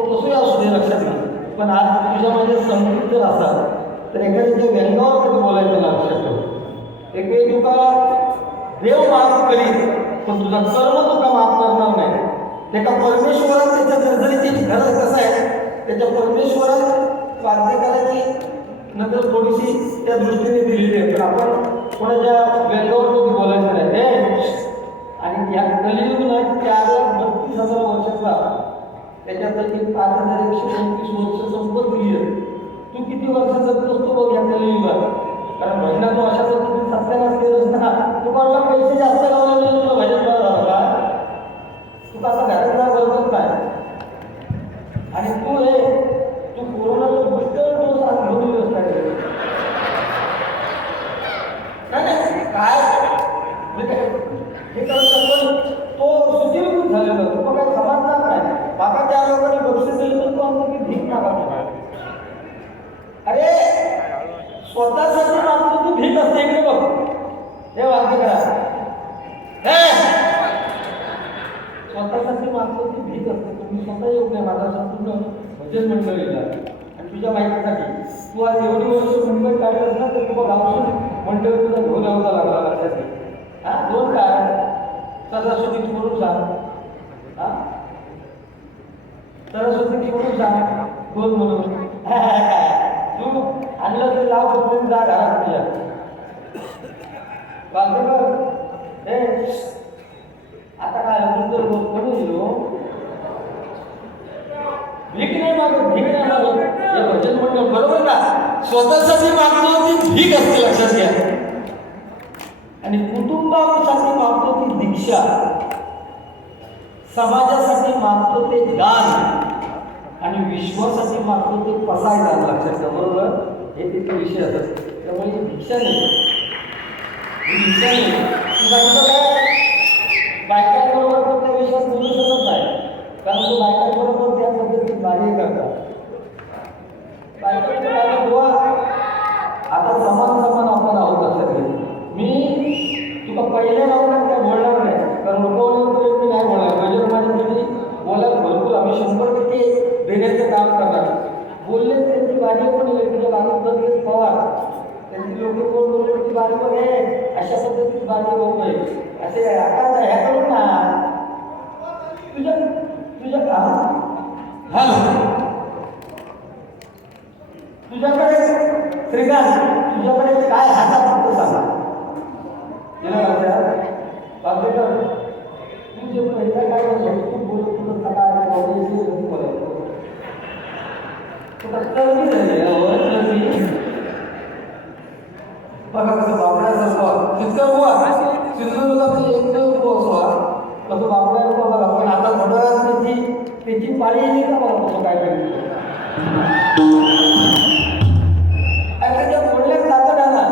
तो कसोही असू दे लक्षात घ्या. पण आज तुझ्यामध्ये समृद्ध जर असाल तर एखाद्याच्या व्यंगावर कधी बोलायचं लक्षात ठेव. एक वेळ तुका देव माफ करीत पण तुझा कर्म तुका माफ करणार नाही? त्याका परमेश्वरात त्याच्या जर्जरीची गरज कसं आहे त्याच्या परमेश्वरात वाद्य नंतर थोडीशी त्या दृष्टीने दिलेली आहे. पण आपण कोणाच्या व्यंगावर कधी बोलायचं नाही. आणि या कलियुग नाही चार लाख बत्तीस हजार वर्षाचा त्याच्यापैकी पाच हजार एकशे पंचवीस वर्ष संपत गेली आहे. तू किती वर्ष जगतोस तो बघ या युगात कारण भजनाचं अशा पद्धतीने सत्यानाच केलंस ना तुम्हाला पैसे जास्त लावले तुला भजन बरं का? तू आता घरात जा काय? आणि तू हे तू कोरोनाचा बूस्टर डोस आज घेऊन येऊस काय? रे? नाही काय हे करत असताना तो सुधीरभूत झालेला होता तो काही समजणार नाही बाबा त्या लोकांनी बक्षीस दिलं तर तो आमचं की भीक नाका अरे स्वतःसाठी मागतो तू भीक असते इकडे बघ हे वाक्य करा. स्वतःसाठी मागतो ती भीत असते. तुम्ही स्वतः येऊ नये. माझा पूर्ण भजन मंडळीला आणि तुझ्या माहितीसाठी तू आज एवढी वर्ष मुंबईत काढत ना तर तुला गावसून मंडळ तुला घेऊन यावं लागला लक्षात हा? दोन काय? सरस्वती म्हणून जा. हा? सरस्वती म्हणून जा. दोन म्हणून तू आणलं तर लाव पकडून जा घरात तुझ्या बांधेकर हे आता काय म्हणतो म्हणून येऊ भीक नाही मागत भीक नाही मागत हे भजन मंडळ बरोबर ना स्वतःसाठी मागतो ती भीक असते लक्षात घ्या आणि कुटुंबासाठी मागतो ती दीक्षा समाजासाठी मागतो ते दान आणि विश्वासाठी मागतो ते पसायला लक्षात घ्या बरोबर हे तिथे विषय असतात त्यामुळे ही भिक्षा नाही ही भिक्षा नाही तू सांगतो काय बायकांबरोबर पण त्या विषयात बोलू शकत नाही. कारण तो बायकांबरोबर त्या पद्धतीत कार्य करतात बायकांचं काय बुवा आता समान समान आपण आहोत लक्षात घे मी तुका पहिले राहून काय बोलणार नाही कारण रुपवण्यापर्यंत मी नाही बोलणार म्हणजे माझ्या घरी बोलायला भरपूर आम्ही शंभर टक्के देण्याचं काम करणार बोलले त्यांची गाडी पण येईल तुझ्या गाडीत बदलेत पवार त्यांची लोक कोण बोलले की गाडी बघ हे अशा पद्धतीत गाडी होतोय असे आता ह्या करून ना तुझ्या तुझ्या का हॅलो तुझ्याकडे श्रीकांत तुझ्याकडे काय हातात फक्त सांगा गेला लक्षात बाबेकर तू जे पहिला काय म्हणतो तू बोलत सकाळ कॉलेज कधी बोलायचं तुला बघा कसं तितकं बुवा सिंधुदुर्गातील एकमेव पोहोचवा कसं बाबड्या बघा पण आता थोड्या त्याची त्याची पाळी येईल का बघा काय काय त्याच्या बोलण्यात ताकद आहे ना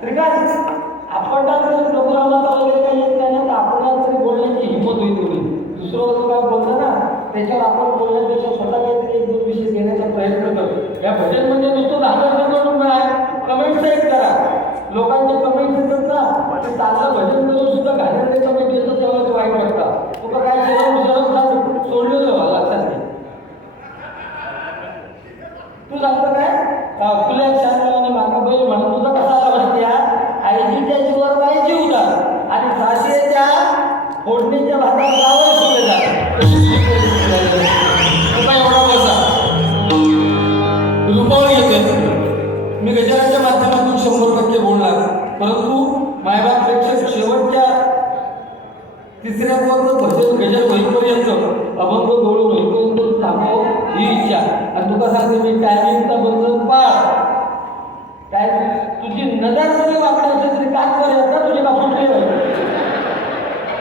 श्रीकांत आपण जर डोकरावला चालले काही येत नाही ना तर आपण तरी बोलण्याची हिंमत होईल तेवढी दुसरं असं काय बोललं ना त्याच्यावर आपण बोलण्यापेक्षा स्वतः काहीतरी एक दोन विषय घेण्याचा प्रयत्न करतो या भजन म्हणजे नुसतं दहा करून नाही कमेंट सेट करा लोकांचे कमेंट येतात ना ते चांगलं भजन करून सुद्धा घालणारे कमेंट येतात तेव्हा ते वाईट वाटतं तुका काय शरम शरम सोडलं जावं लक्षात घे काय अं, फुले शांताने बैल म्हणून तुझा कसा आला माहिती आईजीच्या जीवावर बाई जीव आणि सासऱ्याच्या फोडणीच्या भागात आणि तुका सांगते मी टायमिंगचा बरोबर पाळ काय तुझी नजर जरी वाकडा असेल तरी काय वर येतात तुझे का फुटले नाही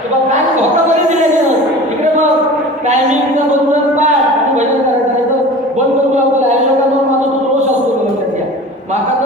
तुला कान धोका बरी दिले इकडे मग टायमिंगचा बरोबर पाळ आणि भजन करायचं बंद करून आपण राहिलं का मग माझा तो दोष असतो लक्षात घ्या माका